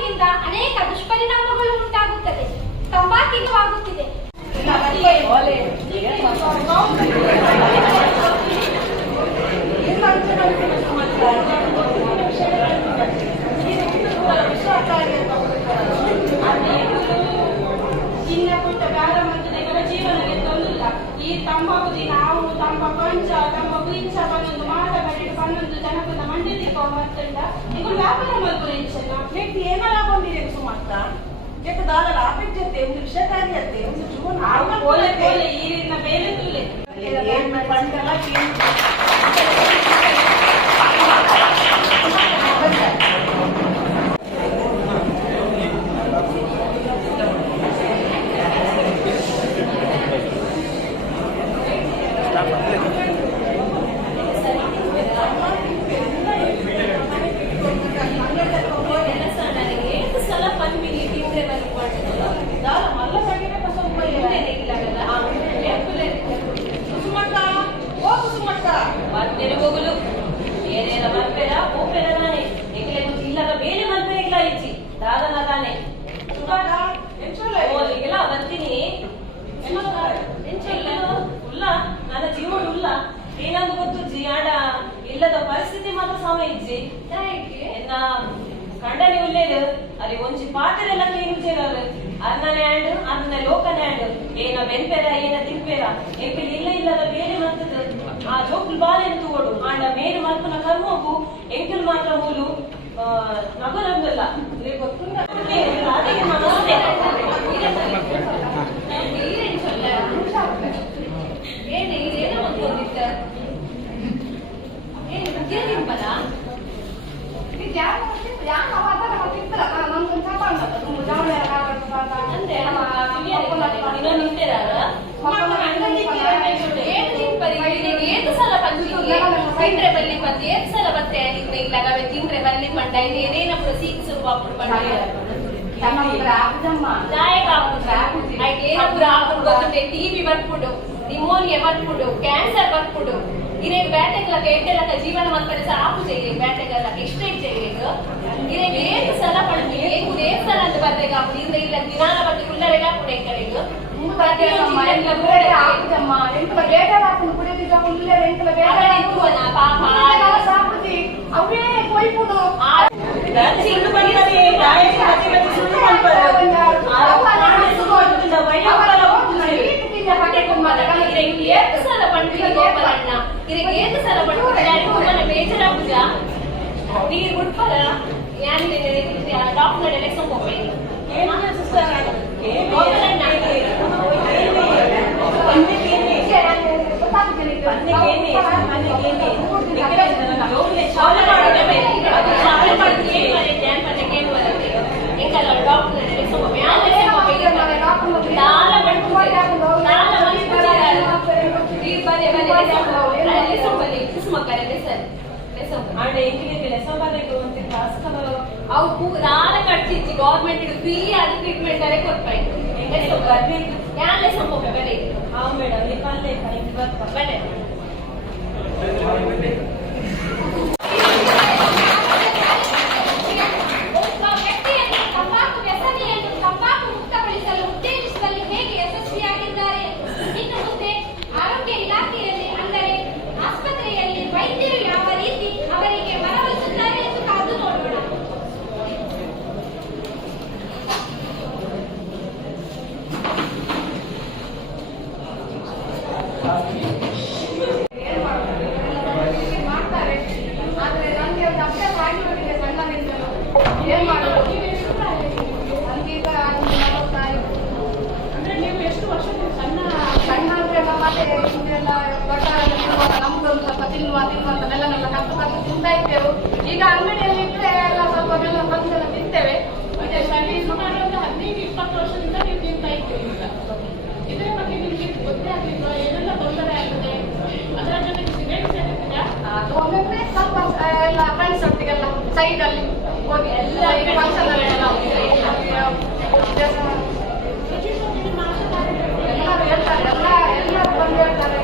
ತಂಬಾಕಿನಿಂದ ಅನೇಕ ದುಷ್ಪರಿಣಾಮಗಳು ಉಂಟಾಗುತ್ತದೆ. ತಂಬಾಕಿಗೂ ಆಗುತ್ತಿದೆ. ಚಿನ್ನ ಪುಟ್ಟ ಬ್ಯಾಡ ಮಂದಿಗಳ ಜೀವನಕ್ಕೆ ತೊಂದಿಲ್ಲ. ಈ ತಂಬಾಕು ನಾವು ತಮ್ಮ ಪಂಚ ತಮ್ಮ ಬೀಚ ಪನ್ನೊಂದು ಮಾಡಬೇಡಿ ಪನ್ನೊಂದು ಜನಪದ ಮಂಡಿ ತಿಕ್ಕೋ ಮತ್ತಂಡ ಈಗ ವ್ಯಾಪಾರ ಮಲ್ಪುರೇಂಚಲ್ಲ ವ್ಯಕ್ತಿ ಏನೆಲ್ಲ ಕೊಂಡಿದೆ ಸುಮತ್ತ ಜೊತೆ ದಾದಲ ಆಫೀಸ್ ಜೊತೆ ಒಂದು ವಿಷಕಾರಿಯತೆ ಒಂದು ಜೀವನ ಈ ರೀತಿಯ ಬೇರೆ ತುಲ್ಲೆ ಪಂಚಲ್ಲ తెలుగులు ఏదైనా మల్పేరా ఓపెరానే ఎక్కలేకు జిల్లాగా వేరే మల్పేర ఇట్లా ఇచ్చి దాదనగానే సుగాడా ఎంచోలే ఓ ఇలా వంతిని ఎంచోలే ఉల్ల ನನ್ನ ಜೀವನ ಉಲ್ಲ ಏನಂದು ಗೊತ್ತು ಜಿ ಆಡ ಇಲ್ಲದ ಪರಿಸ್ಥಿತಿ ಮಾತ್ರ ಸಮ ಇಜ್ಜಿ ಎನ್ನ ಕಂಡನೆ ಉಲ್ಲೇದು ಅಲ್ಲಿ ಒಂಜಿ ಪಾತ್ರೆಲ್ಲ ಕ್ಲೀನ್ చేయగలరు ಅರ್ನನೆ ಆಂಡ್ ಅರ್ನ ಲೋಕನೆ ಆಂಡ್ ಏನ ಬೆಂಪೆರ ಏನ ತಿಂಪೆರ ಎಂಪಿಲ್ ಇಲ್ಲದ ಬೇರೆ ಮತ್ತದ ಆ ಜೋಕುಲ್ ಬಾಲೆನ ತೂಗೋಡು ಆಂಡ ಮೇನು ಮಲ್ಪನ ಕರ್ಮೋಗು ಎಂಕಿಲ್ ಮಾತ್ರ ಮೂಲು ನಗರಂದಲ್ಲ ಇದೇ ಗೊತ್ತುಂಡ ಅದಕ್ಕೆ ಮನಸ್ಸೆ ಏನು ಇದೇನೋ ಅಂದ್ಕೊಂಡಿದ್ದ ಏನು ವಿದ್ಯಾರ್ಥಿಂಪಲ್ಲ తిండ్రే బల్లి పత్తి ఏసల బత్తే అని ఇలాగవే తిండ్రే బల్లి పంట ఇది ఏదైనప్పుడు సీక్స్ అప్పుడు పంట అయితే ఏనప్పుడు ఆపుడు ಗೊತ್ತುಂಟೆ ಟಿಬಿ ಬರ್ಪುಡು ನಿಮೋನಿಯಾ ಬರ್ಪುಡು ಕ್ಯಾನ್ಸರ್ ಬರ್ಪುಡು ಇರೇ ಬ್ಯಾಟೆಗ್ಲಕ ಎಡ್ಡೆಲಕ ಜೀವನ ಮಲ್ಪರೆ ಸಾಪು చేయలేదు ಬ್ಯಾಟೆಗ್ಲಕ ಎಕ್ಸ್ಟ್ರೇಟ್ చేయలేదు ಇರೇ ಏಕ ಸಲ ಪಡ್ತಿ ಏಕು ಏಕ ಸಲ ಅಂತ ಬರ್ದೇಗ ಇಂದ ಇಲ್ಲ ದಿನಾಲ ಬಟ್ಟಿ ಕುಲ್ಲರೆಗ ಕೂಡ ಎಕ್ಕಡೆಗ ಪ್ರತಿಯೊಂದು ಎಲ್ಲ ಗೋಡೆ ಆಗುದಮ್ಮ ಎಂತ ಬೇಡ ಹಾಕೊಂಡು ಕುಡಿದಿಗ ಕುಲ್ಲರೆ ಎಂತ ಬೇಡ ಇತ್ತು ನಾ ಪಾಪ ಸಾಪುತಿ ಅವೇ ಕೊಯ್ಪುಡು ಆ ಸಿಂಡು ಬಂದರೆ ರಾಯಕ ಹತ್ತಿ ಬತ್ತಿ ಸುಳ್ಳು ಮಲ್ಪರೆ ನೀರು ಬಿಡ್ಬಾರ ಡಾಕ್ಟರ್ ಎಲೆಕ್ಷನ್ ಹೋಗ್ಬೇಕು ಅವು ನಾಳೆ ಕಟ್ಸಿಚ್ಚಿ ಗೌರ್ಮೆಂಟ್ ಫ್ರೀ ಆದ ಟ್ರೀಟ್ಮೆಂಟ್ ಅರೆ ಕೊಟ್ಟಾಯ್ತು ಯಾರೇ ಸಂಭವ ಬೆಲೆ ಮೇಡಮ್ ಈ ಪಲ್ಲೆ ಬೆಲೆ ನಮ್ಗೊಂದು ಸ್ವಲ್ಪ ತಿನ್ನುವಂತೆಲ್ಲ ಕತ್ತು ತಿಂತಾ ಇದ್ದೇವೆ. ಈಗ ಅಂಗಡಿಯಲ್ಲಿ ಇಟ್ಟರೆ ಎಲ್ಲ ಸ್ವಲ್ಪ ಬೆಲ್ಲ ಬಂದೆಲ್ಲ ತಿಂತೇವೆ. ಸುಮಾರು ಒಂದು 15-20 ವರ್ಷದಿಂದ ನೀವು ತಿಂತಾ ಇದ್ದೀವಿ. ಇದರ ಬಗ್ಗೆ ನಿಮಗೆ ಗೊತ್ತೇ ಆಗಲಿಲ್ಲ ಏನೆಲ್ಲ ತೊಂದರೆ ಆಗ್ತದೆ ಅದರ ಜೊತೆಗೆ ಸಿಗರೇಟ್ ಸೇರಿದ್ದೀರಾ? ಅದು ಒಮ್ಮೊಮ್ಮೆ ಸ್ವಲ್ಪ ಎಲ್ಲ ಫ್ರೆಂಡ್ಸ್ ಒಟ್ಟಿಗೆಲ್ಲ ಸೈಡಲ್ಲಿ ಹೋಗಿ ಎಲ್ಲ ಫಂಕ್ಷನ್ ಎಲ್ಲರೂ ಹೇಳ್ತಾರೆ ಎಲ್ಲರೂ ಬಂದು ಹೇಳ್ತಾರೆ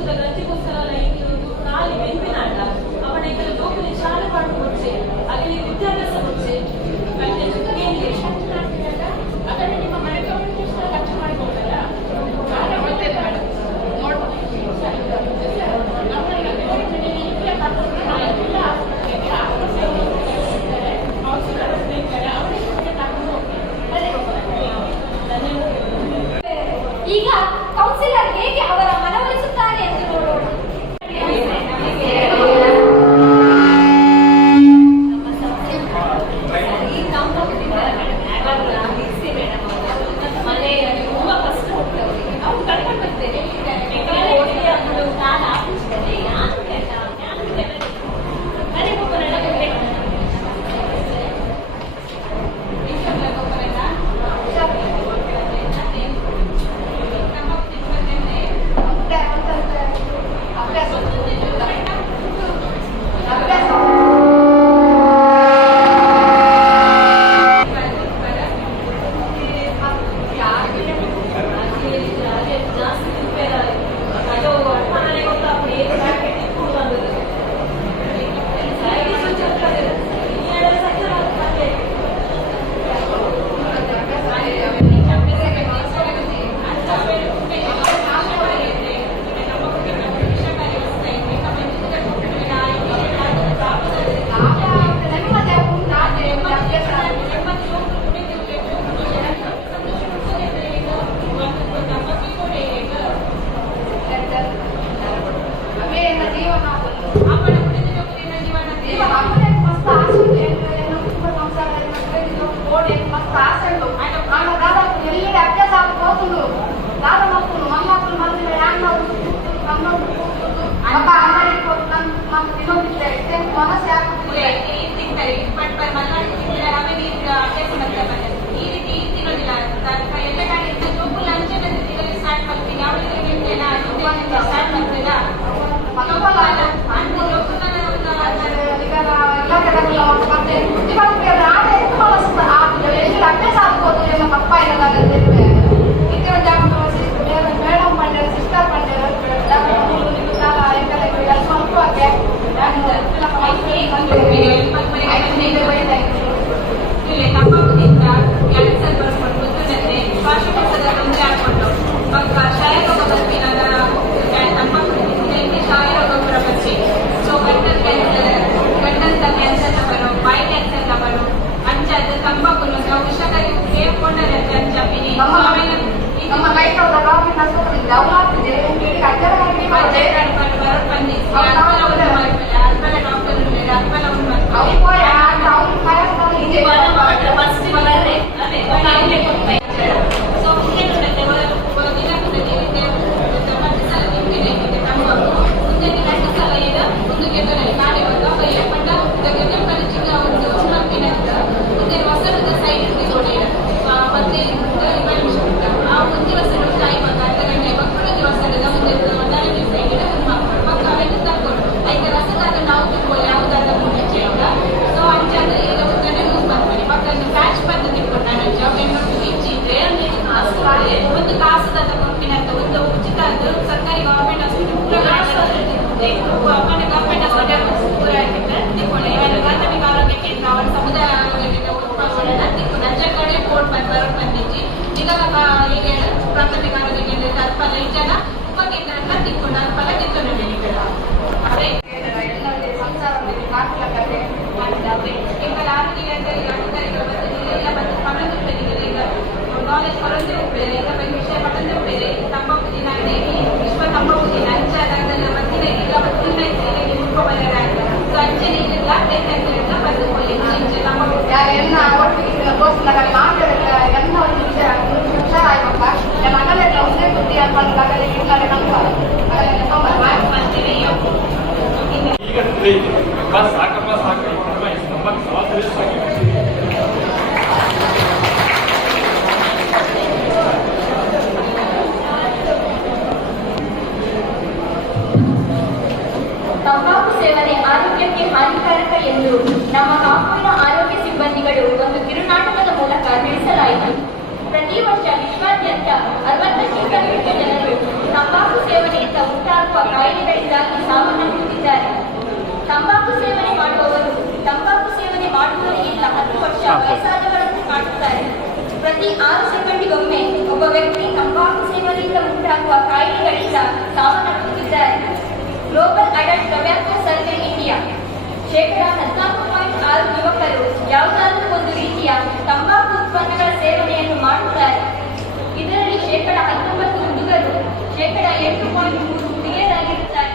ಗೊತ್ತದ ಗಂಜಿಗೋಸ್ಕರ ಇದು ಖಾಲಿ ಬೆಂಪಿನಾಟ ಅವನ ఇక్కడ ಜೋಕುಲಿ ಶಾಲೆ ಪಾಡು ಕೊಚ್ಚೆ ಅಲ್ಲಿ ವಿದ್ಯಾಭ್ಯಾಸ ಕೊಚ್ಚೆ ಅಲ್ಲಿ ಏನಿದೆ ಅದನ್ನು ನಿಮ್ಮ ಮನೆಗೆ ಖರ್ಚು ಮಾಡಿಕೊಡ್ತಾರ ಗೊತ್ತಿಲ್ಲ ಮೇಡಮ್ ಈಗ ಕೌನ್ಸಿಲರ್ ಹೇಗೆ ಅವರ ಮನವೊಲಿಸುತ್ತಾರೆ ಎಂದು ನೋಡೋಣ. ಮನೆಯಲ್ಲಿ ತುಂಬಾ ಕಷ್ಟ ಹೋಗ್ತವ್ರಿಗೆ ಅವ್ರು ಕರ್ಕೊಂಡು ಬರ್ತೇನೆ ತಂಬಾಕು ಸೇವನೆ ಆರೋಗ್ಯಕ್ಕೆ ಹಾನಿಕಾರಕ ಎಂದು ನಮ್ಮ ಕಾಪುವಿನ ಆರೋಗ್ಯ ಸಿಬ್ಬಂದಿಗಳು ಒಂದು ಕಿರುನಾಟಕದ ಮೂಲಕ ತಿಳಿಸಲಾಯಿತು. ಪ್ರತಿ ವರ್ಷ ವಿಶ್ವಾದ್ಯಂತ 60ಕ್ಕಿಂತ ಹೆಚ್ಚು ಜನರು ತಂಬಾಕು ಸೇವನೆಯಿಂದ ಉಂಟಾಗುವ ವಯಸ್ಸಾದವರನ್ನು ಕಾಣುತ್ತಾರೆ. ಪ್ರತಿ 6 ಸೆಕೆಂಡಿಗೊಮ್ಮೆ ಒಬ್ಬ ವ್ಯಕ್ತಿ ತಂಬಾಕು ಸೇವನೆಯಿಂದ ಉಂಟಾಗುವ ಕಾಯಿಲೆಗಳಿಂದ ಸಾವನ್ನಪ್ಪುತ್ತಿದ್ದಾರೆ. Global adult tobacco survey India 14.6% ಯುವಕರು ಯಾವುದಾದರೂ ಒಂದು ರೀತಿಯ ತಂಬಾಕು ಉತ್ಪನ್ನಗಳ ಸೇವನೆಯನ್ನು ಮಾಡುತ್ತಾರೆ. ಇದರಲ್ಲಿ 19% ಹುಡುಗರು, 8.3% ಹುಡುಗಿಯರಾಗಿರುತ್ತಾರೆ.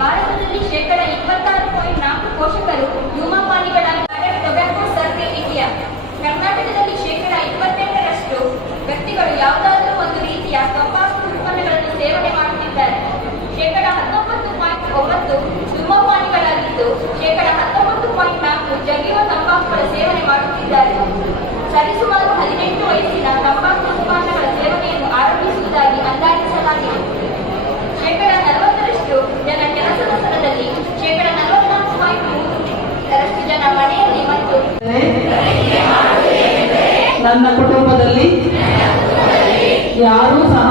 ಭಾರತದಲ್ಲಿ 26.4% ಪೋಷಕರು ಧೂಮಪಾನಿಗಳಾಗಿದ್ದಾರೆ. ಟೊಬ್ಯಾಕೋ ಸರ್ವೆ ಇಂಡಿಯಾ ಕರ್ನಾಟಕದಲ್ಲಿ 28% ವ್ಯಕ್ತಿಗಳು ಯಾವುದಾದರೂ ಒಂದು ರೀತಿಯ ತಂಬಾಕು ಉತ್ಪನ್ನಗಳನ್ನು ಸೇವನೆ ಮಾಡುತ್ತಿದ್ದಾರೆ. 19.9% ಧೂಮಪಾನಿಗಳಾಗಿದ್ದು 19.4% ಜಗಿಯುವ ತಂಬಾಕುಗಳ ಸೇವನೆ ಮಾಡುತ್ತಿದ್ದಾರೆ. ಸರಿಸುಮಾರು 18 ವಯಸ್ಸಿನ ತಂಬಾಕು ಉತ್ಪನ್ನಗಳ ಸೇವನೆಯನ್ನು ಆರಂಭಿಸುವುದಾಗಿ ಅಂದಾಜಿಸಲಾಗಿದೆ. 40% ಜನ ಕೆಲಸದ ಸ್ಥಳದಲ್ಲಿ, 44.3% ಜನ ಮನೆಯಲ್ಲಿ ಮತ್ತು ನನ್ನ ಕುಟುಂಬದಲ್ಲಿ ಯಾರೂ ಸಹ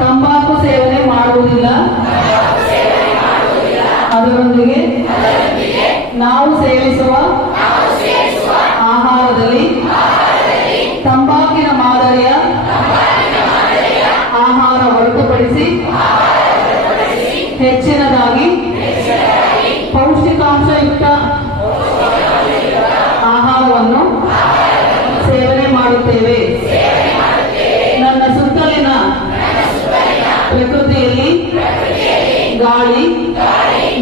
ತಂಬಾಕು ಸೇವನೆ ಮಾಡುವುದಿಲ್ಲ. ಅದರೊಂದಿಗೆ ನಾವು ಸೇವಿಸುವ ಆಹಾರದಲ್ಲಿ ತಂಬಾಕಿನ ಮಾದರಿಯ ಆಹಾರ ಹೊರತುಪಡಿಸಿ ಹೆಚ್ಚಿನದಾಗಿ ಪೌಷ್ಟಿಕಾಂಶಯುಕ್ತ ಆಹಾರವನ್ನು ಸೇವನೆ ಮಾಡುತ್ತೇವೆ. ನನ್ನ ಸುತ್ತಲಿನ ಪ್ರಕೃತಿಯಲ್ಲಿ ಗಾಳಿ,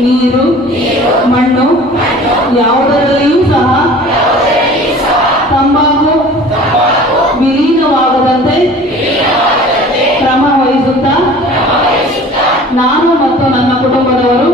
ನೀರು, ಮಣ್ಣು ಯಾವುದರಲ್ಲಿಯೂ ಸಹ ತಂಬಾಕು ವಿಲೀನವಾಗದಂತೆ ಕ್ರಮ ವಹಿಸುತ್ತಾ ನಾನು ಮತ್ತು ನನ್ನ ಕುಟುಂಬದವರು